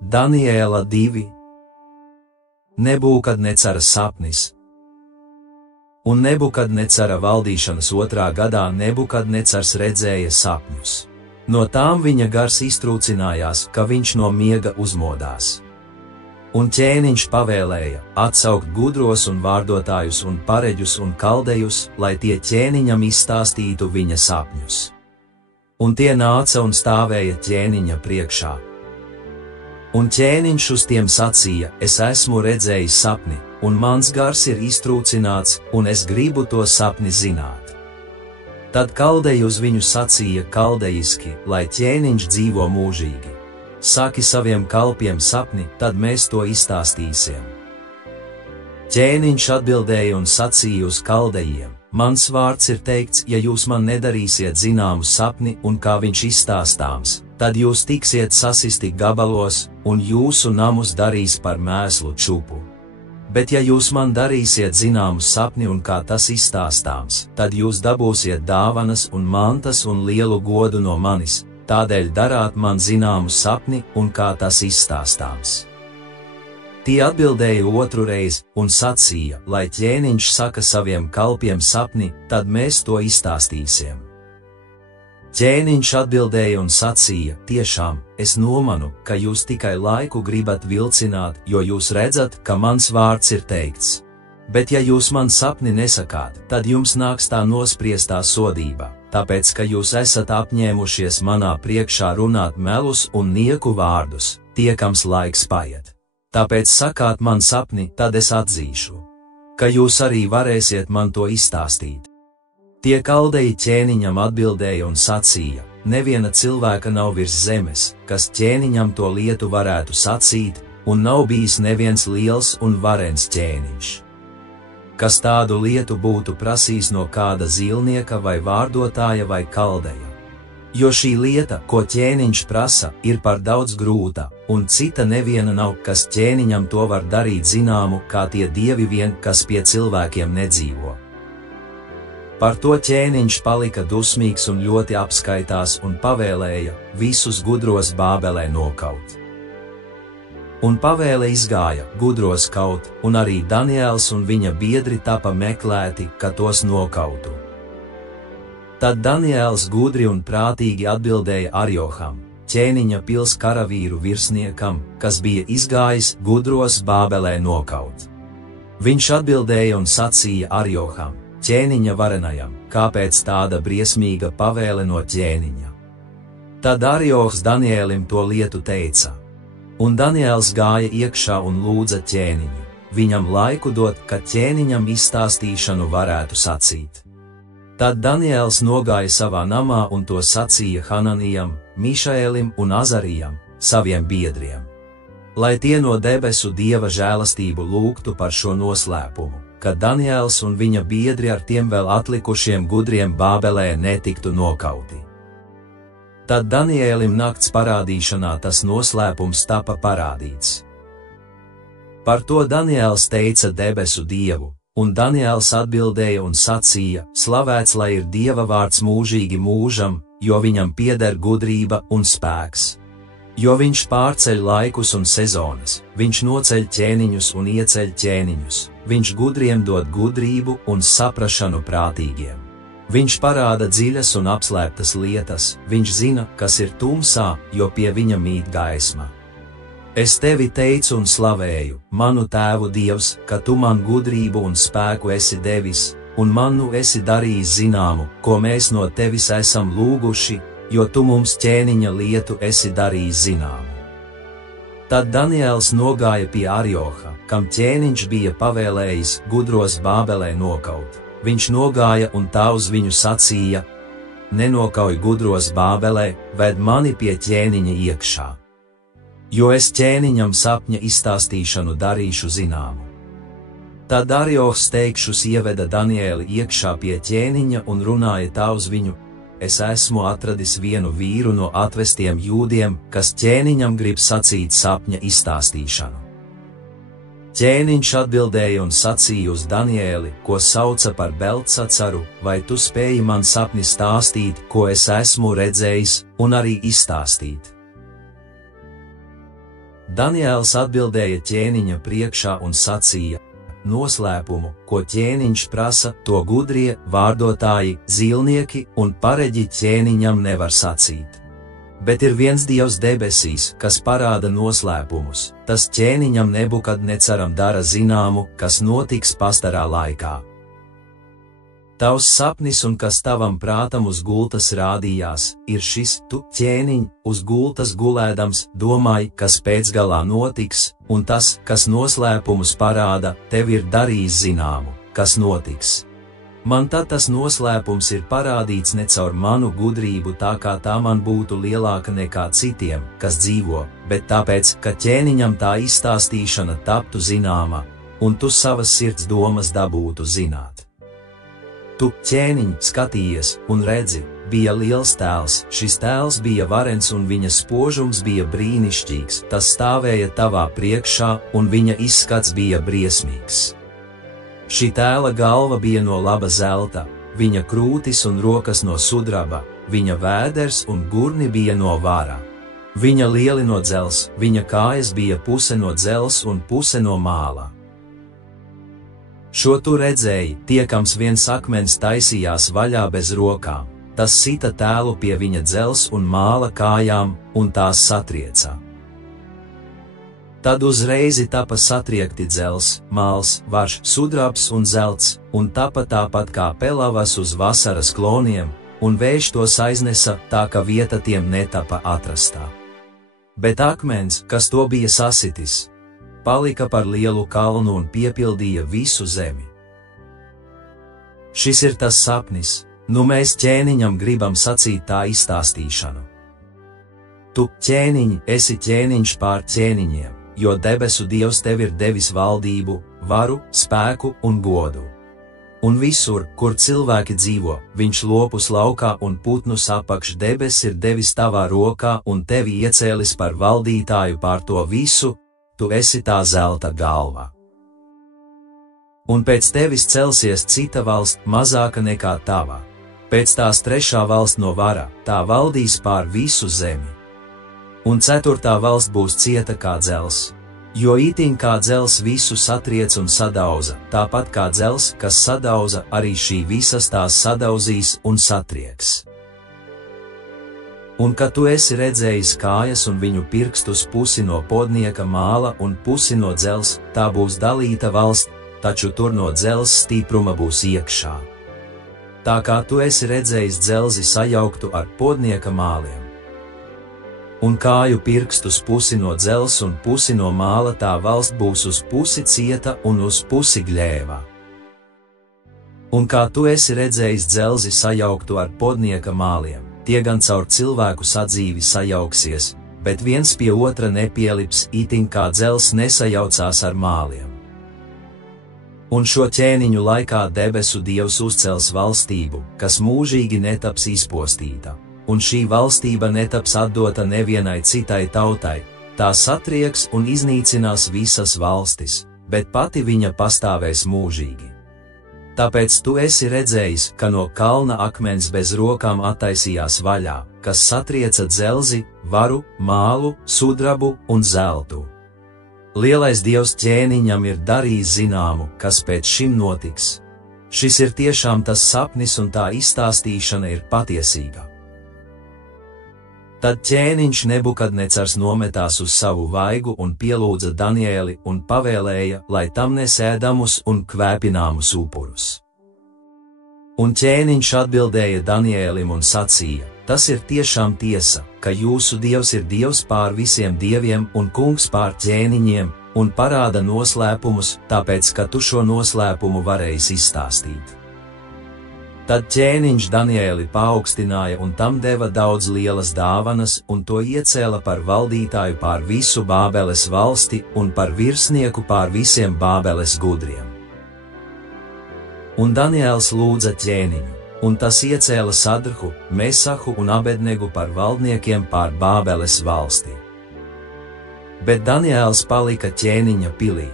Daniela 2. Nebukadnecara sapnis. Un Nebukadnecara valdīšanas 2. gadā Nebukadnecars redzēja sapņus. No tām viņa gars iztrūcinājās, ka viņš no miega uzmodās. Un ķēniņš pavēlēja atsaukt gudros un vārdotājus un pareģus un kaldejus, lai tie ķēniņam izstāstītu viņa sapņus. Un tie nāca un stāvēja ķēniņa priekšā. Un ķēniņš uz tiem sacīja: es esmu redzējis sapni, un mans gars ir iztrūcināts, un es gribu to sapni zināt. Tad kaldeji uz viņu sacīja kaldejiski, lai ķēniņš dzīvo mūžīgi. Saki saviem kalpiem sapni, tad mēs to izstāstīsim. Ķēniņš atbildēja un sacīja uz kaldejiem: mans vārds ir teikts, ja jūs man nedarīsiet zināmu sapni un kā viņš izstāstāms, tad jūs tiksiet sasisti gabalos, un jūsu namus darīs par mēslu čupu. Bet ja jūs man darīsiet zināmu sapni un kā tas izstāstāms, tad jūs dabūsiet dāvanas un mantas un lielu godu no manis, tādēļ darāt man zināmu sapni un kā tas izstāstāms. Tie atbildēja otru reizi un sacīja, lai ķēniņš saka saviem kalpiem sapni, tad mēs to izstāstīsim. Ķēniņš atbildēja un sacīja: tiešām, es nomanu, ka jūs tikai laiku gribat vilcināt, jo jūs redzat, ka mans vārds ir teikts. Bet ja jūs man sapni nesakāt, tad jums nāks tā nospriestā sodība, tāpēc, ka jūs esat apņēmušies manā priekšā runāt melus un nieku vārdus, tiekams laiks paiet. Tāpēc sakāt man sapni, tad es atzīšu, ka jūs arī varēsiet man to izstāstīt. Tie kaldeji ķēniņam atbildēja un sacīja: neviena cilvēka nav virs zemes, kas ķēniņam to lietu varētu sacīt, un nav bijis neviens liels un varens ķēniņš, kas tādu lietu būtu prasījis no kāda zīlnieka vai vārdotāja vai kaldeja. Jo šī lieta, ko ķēniņš prasa, ir par daudz grūta, un cita neviena nav, kas ķēniņam to var darīt zināmu, kā tie dievi vien, kas pie cilvēkiem nedzīvo. Par to ķēniņš palika dusmīgs un ļoti apskaitās un pavēlēja visus gudros Bābelē nokaut. Un pavēle izgāja gudros kaut, un arī Daniels un viņa biedri tapa meklēti, ka tos nokautu. Tad Daniels gudri un prātīgi atbildēja Arjoham, ķēniņa pils karavīru virsniekam, kas bija izgājis gudros Bābelē nokaut. Viņš atbildēja un sacīja Arjoham, ķēniņa varenajam: kāpēc tāda briesmīga pavēle no ķēniņa? Tad Arjohs Danielim to lietu teica. Un Daniels gāja iekšā un lūdza ķēniņu, viņam laiku dot, ka ķēniņam izstāstīšanu varētu sacīt. Tad Daniels nogāja savā namā un to sacīja Hananijam, Mišaēlim un Azarijam, saviem biedriem, lai tie no debesu dieva žēlastību lūgtu par šo noslēpumu, ka Daniels un viņa biedri ar tiem vēl atlikušiem gudriem Bābelē netiktu nokauti. Tad Danielim nakts parādīšanā tas noslēpums tapa parādīts. Par to Daniels teica debesu dievu, un Daniels atbildēja un sacīja: slavēts lai ir Dieva vārds mūžīgi mūžam, jo viņam pieder gudrība un spēks. Jo viņš pārceļ laikus un sezonas, viņš noceļ ķēniņus un ieceļ ķēniņus, viņš gudriem dod gudrību un saprašanu prātīgiem. Viņš parāda dziļas un apslēptas lietas, viņš zina, kas ir tumsā, jo pie viņa mīt gaisma. Es tevi teicu un slavēju, manu tēvu Dievs, ka tu man gudrību un spēku esi devis, un man nu esi darījis zināmu, ko mēs no tevis esam lūguši, jo tu mums ķēniņa lietu esi darījis zināmu. Tad Daniels nogāja pie Arjoha, kam ķēniņš bija pavēlējis gudros Bābelē nokaut. Viņš nogāja un tā uz viņu sacīja: nenokauj gudros Bābelē, ved mani pie ķēniņa iekšā, jo es ķēniņam sapņa izstāstīšanu darīšu zināmu. Tad Arjohs teikšus ieveda Danieli iekšā pie ķēniņa un runāja tā uz viņu: es esmu atradis vienu vīru no atvestiem jūdiem, kas ķēniņam grib sacīt sapņa izstāstīšanu. Ķēniņš atbildēja un sacīja uz Danieli, ko sauca par Beltsacaru: vai tu spēji man sapni stāstīt, ko es esmu redzējis, un arī izstāstīt? Daniēls atbildēja ķēniņa priekšā un sacīja: noslēpumu, ko ķēniņš prasa, to gudrie, vārdotāji, zīlnieki un pareģi ķēniņam nevar sacīt. Bet ir viens Dievs debesīs, kas parāda noslēpumus, tas ķēniņam Nebukadnecaram dara zināmu, kas notiks pastarā laikā. Tavs sapnis un kas tavam prātam uz gultas rādījās, ir šis: tu, ķēniņ, uz gultas gulēdams, domāji, kas pēcgalā notiks, un tas, kas noslēpumus parāda, tev ir darījis zināmu, kas notiks. Man tad tas noslēpums ir parādīts ne caur manu gudrību, tā kā tā man būtu lielāka nekā citiem, kas dzīvo, bet tāpēc, ka ķēniņam tā izstāstīšana taptu zināma, un tu savas sirds domas dabūtu zināt. Tu, ķēniņ, skatījies, un redzi, bija liels tēls, šis tēls bija varens un viņa spožums bija brīnišķīgs, tas stāvēja tavā priekšā, un viņa izskats bija briesmīgs. Šī tēla galva bija no laba zelta, viņa krūtis un rokas no sudraba, viņa vēders un gurni bija no vara. Viņa lieli no dzels, viņa kājas bija puse no dzels un puse no māla. Šo tu redzēji, tiekams viens akmens taisījās vaļā bez rokām, tas sita tēlu pie viņa dzels un māla kājām, un tās satrieca. Tad uzreizi tapa satriekti dzels, māls, varš, sudrabs un zelts, un tapa tāpat kā pelavas uz vasaras kloniem, un vējš tos aiznesa, tā ka vieta tiem netapa atrastā. Bet akmens, kas to bija sasitis, palika par lielu kalnu un piepildīja visu zemi. Šis ir tas sapnis, nu mēs ķēniņam gribam sacīt tā izstāstīšanu. Tu, ķēniņ, esi ķēniņš pār ķēniņiem, jo debesu Dievs tev ir devis valdību, varu, spēku un godu. Un visur, kur cilvēki dzīvo, viņš lopus laukā un putnus apakš debes ir devis tavā rokā un tevi iecēlis par valdītāju pār to visu, tu esi tā zelta galva. Un pēc tevis celsies cita valsts mazāka nekā tava. Pēc tās trešā valsts no vara, tā valdīs pār visu zemi. Un ceturtā valsts būs cieta kā dzels, jo itin kā dzels visu satriec un sadauza, tāpat kā dzels, kas sadauza, arī šī visas tās sadauzīs un satrieks. Un kad tu esi redzējis kājas un viņu pirkstus pusi no podnieka māla un pusi no dzels, tā būs dalīta valsts, taču tur no dzels stipruma būs iekšā. Tā kā tu esi redzējis dzelzi sajauktu ar podnieka māliem. Un kāju pirkstus pusi no dzels un pusi no māla, tā valsts būs uz pusi cieta un uz pusi gļēva. Un kā tu esi redzējis dzelzi sajauktu ar podnieka māliem, tie gan caur cilvēku sadzīvi sajauksies, bet viens pie otra nepielips, itin kā dzels nesajaucās ar māliem. Un šo ķēniņu laikā debesu Dievs uzcels valstību, kas mūžīgi netaps izpostīta, un šī valstība netaps atdota nevienai citai tautai, tā satrieks un iznīcinās visas valstis, bet pati viņa pastāvēs mūžīgi. Tāpēc tu esi redzējis, ka no kalna akmens bez rokām attaisījās vaļā, kas satrieca dzelzi, varu, mālu, sudrabu un zeltu. Lielais Dievs ķēniņam ir darījis zināmu, kas pēc šim notiks. Šis ir tiešām tas sapnis un tā izstāstīšana ir patiesīga. Tad ķēniņš Nebukadnecars nometās uz savu vaigu un pielūdza Danieli un pavēlēja, lai tam nes ēdamus un kvēpināmus upurus. Un ķēniņš atbildēja Danielim un sacīja: tas ir tiešām tiesa, ka jūsu Dievs ir Dievs pār visiem dieviem un kungs pār ķēniņiem, un parāda noslēpumus, tāpēc, ka tu šo noslēpumu varēsi izstāstīt. Tad ķēniņš Danieli paaugstināja un tam deva daudz lielas dāvanas un to iecēla par valdītāju pār visu Bābeles valsti un par virsnieku pār visiem Bābeles gudriem. Un Daniels lūdza ķēniņu, un tas iecēla Sadrhu, Mesahu un Abednegu par valdniekiem pār Bābeles valsti. Bet Daniels palika ķēniņa pilī.